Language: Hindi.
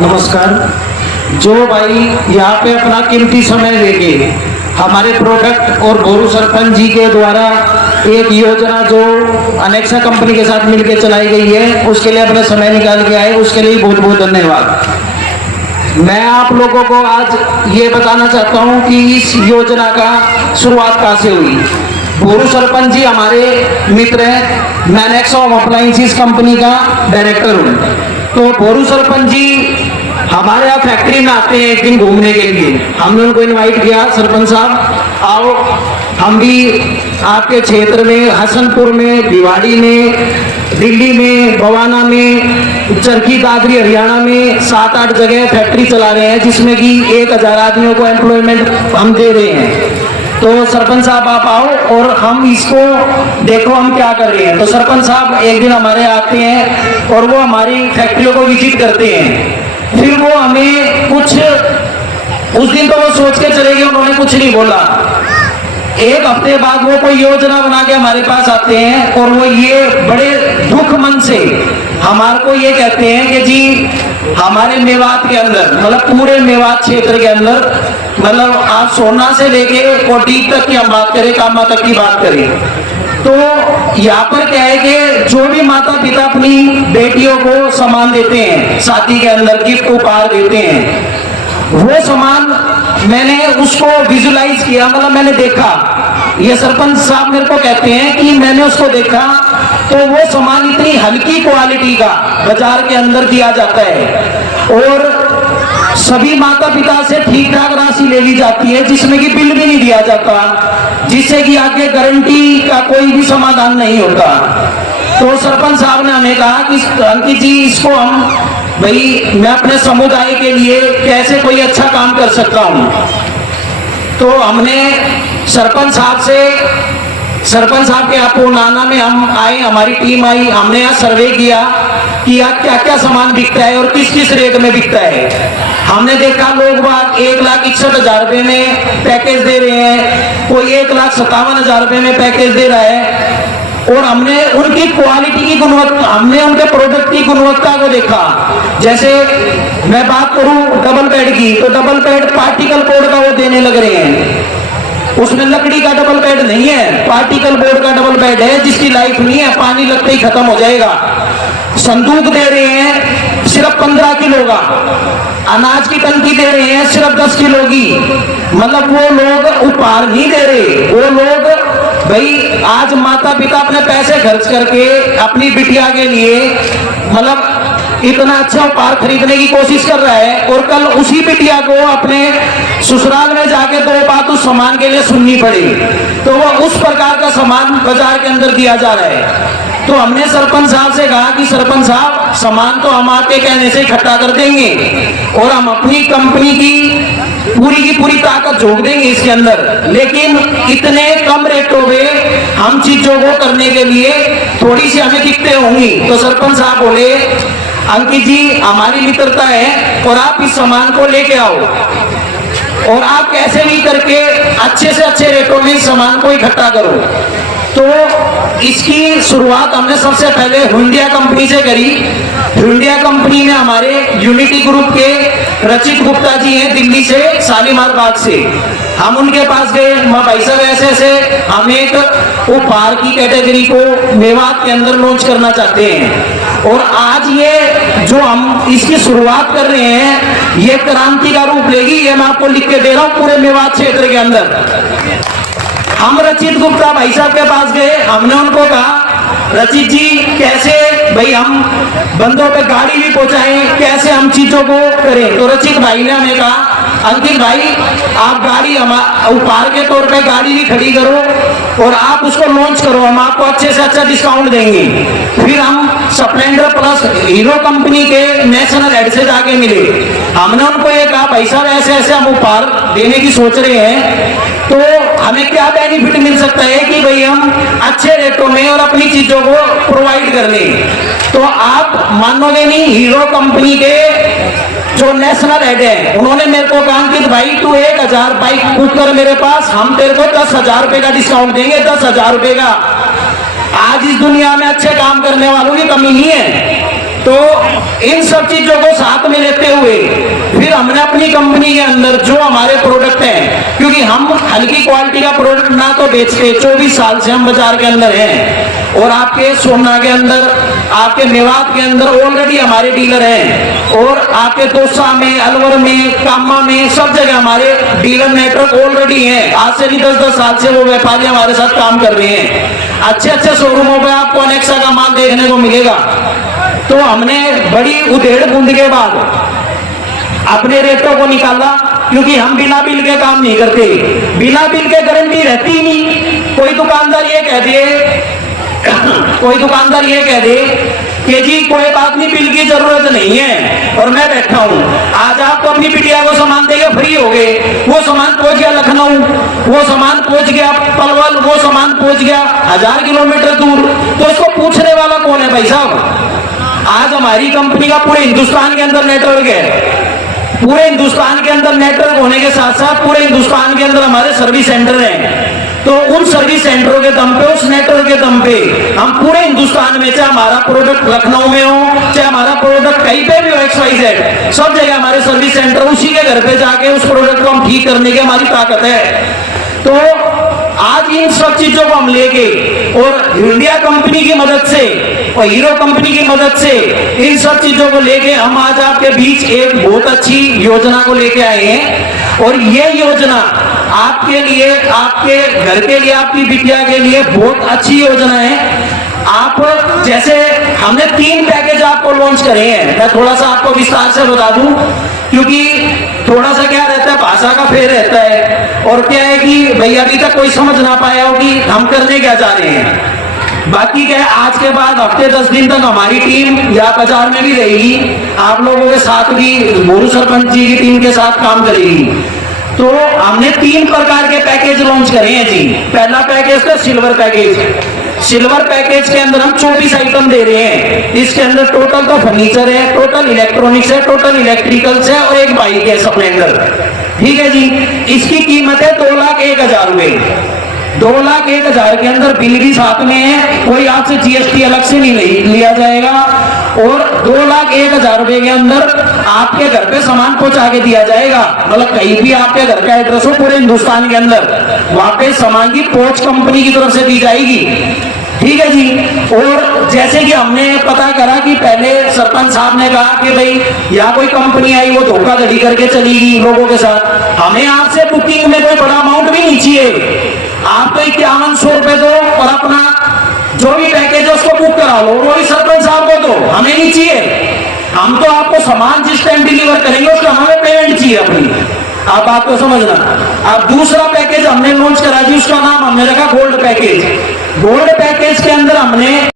नमस्कार। जो भाई यहाँ पे अपना कीमती समय लेके हमारे प्रोडक्ट और बोरू सरपंच जी के द्वारा एक योजना जो अनेक्सा कंपनी के साथ मिलकर चलाई गई है, उसके लिए अपने समय निकाल के आए, उसके लिए बहुत बहुत धन्यवाद। मैं आप लोगों को आज ये बताना चाहता हूँ कि इस योजना का शुरुआत कहाँ से हुई। बोरू सरपंच जी हमारे मित्र हैं, मैं अनेक्सा होम अप्लायंसेस कंपनी का डायरेक्टर हूँ। तो बोरू सरपंच जी हमारे यहाँ फैक्ट्री में आते हैं एक दिन घूमने के लिए। हमने उनको इनवाइट किया, सरपंच साहब आओ, हम भी आपके क्षेत्र में, हसनपुर में, भिवाड़ी में, दिल्ली में, बवाना में, चरखी दादरी हरियाणा में 7-8 जगह फैक्ट्री चला रहे हैं, जिसमें कि 1000 आदमियों को एम्प्लॉयमेंट हम दे रहे हैं। तो सरपंच साहब आप आओ और हम इसको देखो हम क्या कर रहे हैं। तो सरपंच साहब एक दिन हमारे आते हैं और वो हमारी फैक्ट्रियों को विजिट करते हैं। फिर वो हमें कुछ, उस दिन तो वो सोच के चले गए, उन्होंने कुछ नहीं बोला। एक हफ्ते बाद वो कोई योजना बना के हमारे पास आते हैं और वो ये बड़े दुख मन से हमारे को ये कहते हैं कि जी हमारे मेवात के अंदर, मतलब पूरे मेवात क्षेत्र के अंदर, मतलब आप सोना से लेके कोटी तक की हम बात करें, कामा तक की बात करें, तो यहाँ पर क्या है कि जो भी माता पिता अपनी बेटियों को सामान देते हैं, शादी के अंदर गिफ्ट उपहार देते हैं, वो सामान मैंने उसको विजुलाइज किया, मतलब मैंने देखा। ये सरपंच साहब मेरे को कहते हैं कि मैंने उसको देखा तो वो सामान इतनी हल्की क्वालिटी का बाजार के अंदर दिया जाता है और सभी माता पिता से ठीक ठाक राशि ले ली जाती है, जिसमें कि बिल भी नहीं दिया जाता, जिससे कि आगे गारंटी का कोई भी समाधान नहीं होता। तो सरपंच साहब ने हमें कहा कि अंकित जी इसको हम, भाई मैं अपने समुदाय के लिए कैसे कोई अच्छा काम कर सकता हूँ। तो हमने सरपंच साहब के आपको नाना में हम आए, हमारी टीम आई, हमने यहाँ सर्वे किया कि यहाँ क्या क्या सामान बिकता है और किस किस रेट में बिकता है। हमने देखा लोग बाग 1,61,000 रुपये में पैकेज दे रहे हैं, कोई 1,57,000 रुपये में पैकेज दे रहा है। और हमने उनकी क्वालिटी की गुणवत्ता, हमने उनके प्रोडक्ट की गुणवत्ता को देखा। जैसे मैं बात करूं डबल बेड की, तो डबल बेड पार्टिकल बोर्ड का वो देने लग रहे हैं, उसमें लकड़ी का डबल बेड नहीं है, पार्टिकल बोर्ड का डबल बेड है, जिसकी लाइफ नहीं है, पानी लगते ही खत्म हो जाएगा। संदूक दे रहे हैं सिर्फ 15 किलो का, अनाज की टंकी दे रहे हैं सिर्फ 10 किलो की। मतलब वो लोग उपहार नहीं दे रहे, वो लोग भाई आज माता पिता अपने पैसे खर्च करके अपनी बिटिया के लिए मतलब इतना अच्छा उपहार खरीदने की कोशिश कर रहा है, और कल उसी बिटिया को अपने ससुराल में जाके 2 बात उस सामान के लिए सुननी पड़ी, तो वो उस प्रकार का सामान बाजार के अंदर दिया जा रहा है। तो हमने सरपंच साहब से कहा कि सरपंच साहब सामान तो हम आपके कहने से इकट्ठा कर देंगे और हम अपनी कंपनी की पूरी ताकत झोंक देंगे इसके अंदर, लेकिन इतने कम रेटों में हम चीजों को करने के लिए थोड़ी सी हमें दिक्कतें होंगी। तो सरपंच साहब बोले अंकित जी हमारी मित्रता है और आप इस सामान को लेके आओ और आप कैसे भी करके अच्छे से अच्छे रेटों में इस सामान को इकट्ठा करो। तो इसकी शुरुआत हमने सबसे पहले हुंडिया कंपनी से करी। हुंडिया कंपनी में हमारे यूनिटी ग्रुप के रचित गुप्ता जी हैं, दिल्ली से, शालीमार बाग से। हम उनके पास गए, भाई साहब ऐसे हम एक उपहार की कैटेगरी को मेवात के अंदर लॉन्च करना चाहते हैं और आज ये जो हम इसकी शुरुआत कर रहे हैं ये क्रांति का रूप लेगी, ये मैं आपको लिख के दे रहा हूँ पूरे मेवात क्षेत्र के अंदर। हम रचित गुप्ता भाई साहब के पास गए, हमने उनको कहा रचित जी कैसे भाई हम बंदों पे गाड़ी भी पहुंचाएं, कैसे हम चीजों को करें। तो रचित भाई ने हमें कहा अंकित भाई आप गाड़ी उपहार के तौर पे गाड़ी भी खड़ी करो और आप उसको लॉन्च करो, हम आपको अच्छे से अच्छा डिस्काउंट देंगे। फिर हम स्प्लेंडर प्लस हीरो कंपनी के नेशनल हेड से जाके मिले, हमने उनको ये कहा भाई साहब ऐसे हम उपहार देने की सोच रहे हैं, तो हमें क्या बेनिफिट मिल सकता है कि भाई हम अच्छे रेटों में और अपनी चीजों को प्रोवाइड कर लें। तो आप मानोगे नहीं, हीरो कंपनी के जो नेशनल हेड है उन्होंने मेरे को कहा कि भाई तू 1000 बाइक बुक कर मेरे पास, हम तेरे को 10,000 रुपए का डिस्काउंट देंगे, 10,000 रुपए का। आज इस दुनिया में अच्छे काम करने वालों की कमी नहीं है, तो इन सब चीजों को साथ में लेते हुए फिर हमने अपनी कंपनी के अंदर जो हमारे प्रोडक्ट हैं, क्योंकि हम हल्की क्वालिटी का प्रोडक्ट ना तो बेचते, 24 साल से हम बाजार के अंदर हैं और आपके सोमना के अंदर, आपके मेवात के अंदर ऑलरेडी हमारे डीलर हैं और आपके तोसा में, अलवर में, कामा में, सब जगह हमारे डीलर नेटवर्क ऑलरेडी है। आज से भी 10-10 साल से वो व्यापारी हमारे साथ काम कर रहे हैं। अच्छे अच्छे शोरूमों पे आपको अनेक्सा का माल देखने को मिलेगा। तो हमने बड़ी उधेड़ बूंद के बाद अपने रेटों को निकाला, क्योंकि हम बिना बिल के काम नहीं करते, बिना बिल के गारंटी रहती ही नहीं। कोई दुकानदार ये कह दे कि जी कोई बात नहीं, बिल की जरूरत नहीं है और मैं बैठा हूं, आज आपको अपनी बिटिया को सामान देगा, फ्री हो गए, वो सामान पहुंच गया लखनऊ, वो सामान पहुंच गया पलवल, वो सामान पहुंच गया 1000 किलोमीटर दूर, तो इसको पूछने वाला कौन है भाई साहब? आज हमारी कंपनी का पूरे हिंदुस्तान के अंदर नेटवर्क है। पूरे हिंदुस्तान के अंदर नेटवर्क होने के साथ साथ पूरे हिंदुस्तान के अंदर हमारे सर्विस सेंटर हैं। तो उन सर्विस सेंटरों के दम पे, उस नेटवर्क के दम पे हम पूरे हिंदुस्तान में, चाहे हमारा प्रोडक्ट लखनऊ में हो, चाहे हमारा प्रोडक्ट कहीं पे भी हो, XYZ, सब जगह हमारे सर्विस सेंटर, उसी के घर पे जाके उस प्रोडक्ट को हम ठीक करने की हमारी ताकत है। तो आज इन सब चीजों को हम लेके और इंडिया कंपनी की मदद से और हीरो कंपनी की मदद से इन सब चीजों को लेके हम आज आपके बीच एक बहुत अच्छी योजना को लेके आए हैं। और ये योजना आपके लिए, आपके घर के लिए, आपकी बिटिया के लिए बहुत अच्छी योजना है। आप जैसे हमने 3 पैकेज आपको लॉन्च करे हैं, मैं थोड़ा सा आपको विस्तार से बता दूं, क्योंकि थोड़ा सा क्या रहता है, भाषा का फेर रहता है और क्या है कि भाई अभी तक कोई समझ ना पाया हो कि हम करने क्या जा रहे हैं। बाकी क्या है, आज के बाद हफ्ते 10 दिन तक हमारी टीम या बाजार में भी रहेगी, आप लोगों के साथ भी मोरू सरपंच जी की टीम के साथ काम करेगी। तो हमने 3 प्रकार के पैकेज लॉन्च करे हैं जी। पहला पैकेज था सिल्वर पैकेज। सिल्वर पैकेज के अंदर हम 24 आइटम दे रहे हैं। इसके अंदर टोटल तो फर्नीचर है, टोटल इलेक्ट्रॉनिक्स है, टोटल इलेक्ट्रिकल्स है और एक बाइक है स्प्लेंडर। ठीक है जी। इसकी कीमत है 2,01,000 रुपए। 2,01,000 के अंदर बिल भी साथ में है, कोई आपसे GST अलग से नहीं लिया जाएगा और 2,01,000 रुपए के अंदर आपके घर पे सामान पहुंचा के दिया जाएगा। मतलब कहीं भी आपके घर का एड्रेस हो पूरे हिंदुस्तान के अंदर, वहां पे सामान की पहुंच कंपनी की तरफ से दी जाएगी। ठीक है जी। और जैसे कि हमने पता करा कि पहले सरपंच साहब ने कहा कि भाई यहाँ कोई कंपनी आई वो धोखाधड़ी करके चलेगी लोगों के साथ, हमें आपसे बुकिंग में कोई बड़ा अमाउंट भी नहीं चाहिए। आप तो 5100 रुपए दो और अपना जो भी पैकेज है उसको बुक करा लो, वो भी सरपंच साहब को दो, हमें नहीं चाहिए। हम तो आपको सामान जिस टाइम डिलीवर करेंगे उसका हमें पेमेंट चाहिए अपनी। आप बात को समझना। अब दूसरा पैकेज हमने लॉन्च करा जी, उसका नाम हमने रखा गोल्ड पैकेज। गोल्ड पैकेज के अंदर हमने